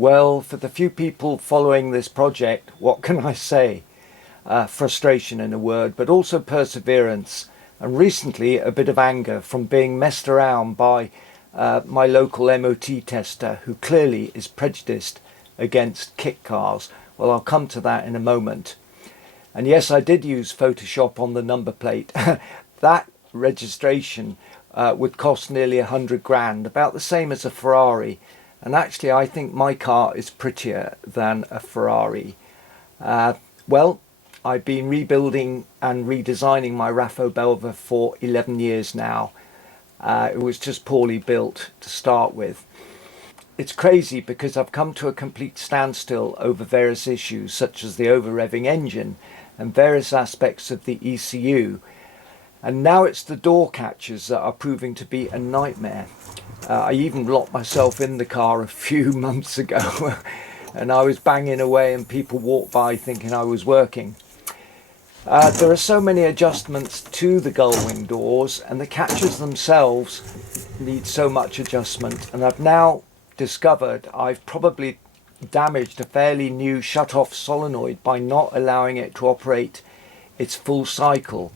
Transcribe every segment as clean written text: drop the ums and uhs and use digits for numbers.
Well, for the few people following this project, what can I say? Frustration in a word, but also perseverance, and recently a bit of anger from being messed around by my local MOT tester, who clearly is prejudiced against kit cars. Well, I'll come to that in a moment. And yes, I did use Photoshop on the number plate. That registration would cost nearly 100 grand, about the same as a Ferrari. And actually, I think my car is prettier than a Ferrari. Well, I've been rebuilding and redesigning my Raffo Belva for 11 years now. It was just poorly built to start with. It's crazy because I've come to a complete standstill over various issues such as the over-revving engine and various aspects of the ECU. And now it's the door catchers that are proving to be a nightmare. I even locked myself in the car a few months ago and I was banging away and people walked by thinking I was working. There are so many adjustments to the gull wing doors, and the catchers themselves need so much adjustment, and I've now discovered I've probably damaged a fairly new shut-off solenoid by not allowing it to operate its full cycle.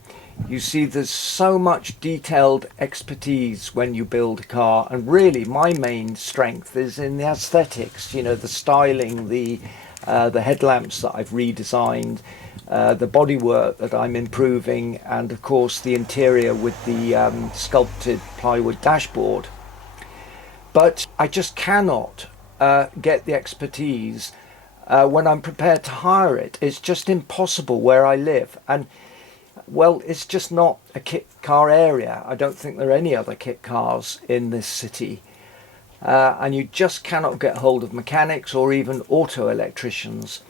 You see, there's so much detailed expertise when you build a car, and really my main strength is in the aesthetics, you know, the styling, the headlamps that I've redesigned, the bodywork that I'm improving, and of course the interior with the sculpted plywood dashboard. But I just cannot get the expertise when I'm prepared to hire it. It's just impossible where I live, and well, it's just not a kit car area. I don't think there are any other kit cars in this city. And you just cannot get hold of mechanics or even auto electricians.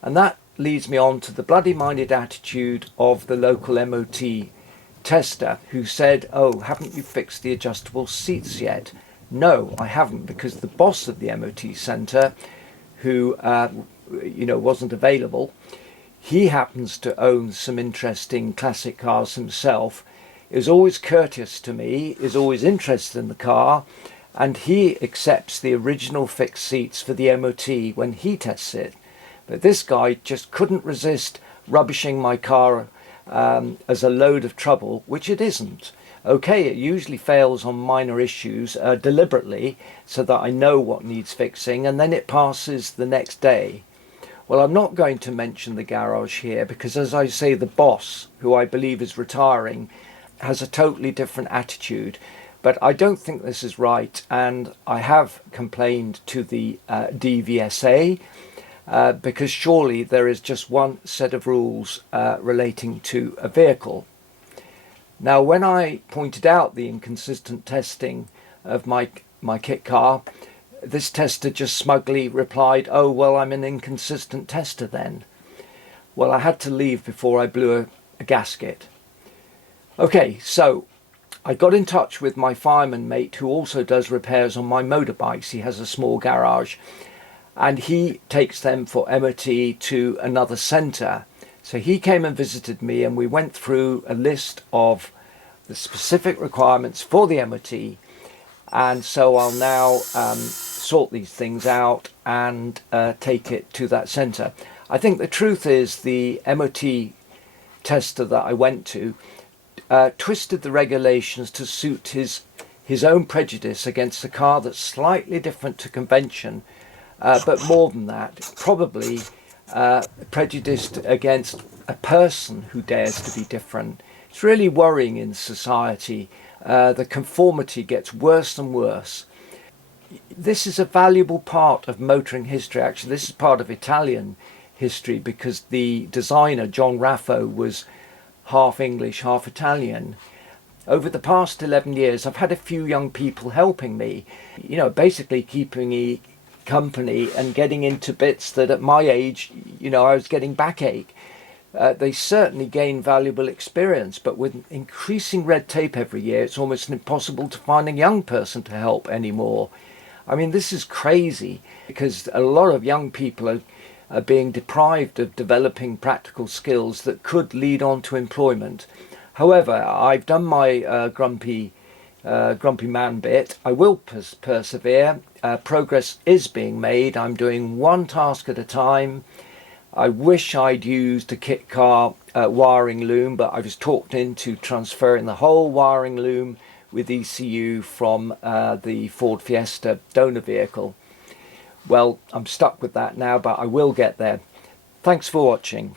And that leads me on to the bloody-minded attitude of the local MOT tester, who said, "Oh, haven't you fixed the adjustable seats yet?" No, I haven't, because the boss of the MOT centre, who wasn't available, he happens to own some interesting classic cars himself, is always courteous to me, is always interested in the car, and he accepts the original fixed seats for the MOT when he tests it. But this guy just couldn't resist rubbishing my car as a load of trouble, which it isn't. Okay, it usually fails on minor issues deliberately so that I know what needs fixing, and then it passes the next day. Well, I'm not going to mention the garage here because, as I say, the boss, who I believe is retiring, has a totally different attitude. But I don't think this is right, and I have complained to the DVSA because surely there is just one set of rules relating to a vehicle. Now, when I pointed out the inconsistent testing of my kit car, this tester just smugly replied, "Oh, well, I'm an inconsistent tester then." Well, I had to leave before I blew a gasket. Okay, so I got in touch with my fireman mate who also does repairs on my motorbikes. He has a small garage and he takes them for MOT to another centre. So he came and visited me and we went through a list of the specific requirements for the MOT. And so I'll now sort these things out and take it to that centre. I think the truth is the MOT tester that I went to twisted the regulations to suit his own prejudice against a car that's slightly different to convention, but more than that, probably prejudiced against a person who dares to be different. It's really worrying in society. The conformity gets worse and worse. This is a valuable part of motoring history. Actually, this is part of Italian history because the designer, John Raffo, was half English, half Italian. Over the past 11 years, I've had a few young people helping me, you know, basically keeping me company and getting into bits that at my age, you know, I was getting backache. They certainly gain valuable experience, but with increasing red tape every year, it's almost impossible to find a young person to help anymore. I mean, this is crazy because a lot of young people are being deprived of developing practical skills that could lead on to employment. However, I've done my grumpy grumpy man bit. I will persevere. Progress is being made. I'm doing one task at a time. I wish I'd used a kit car wiring loom, but I was talked into transferring the whole wiring loom with ECU from the Ford Fiesta donor vehicle. Well, I'm stuck with that now, but I will get there. Thanks for watching.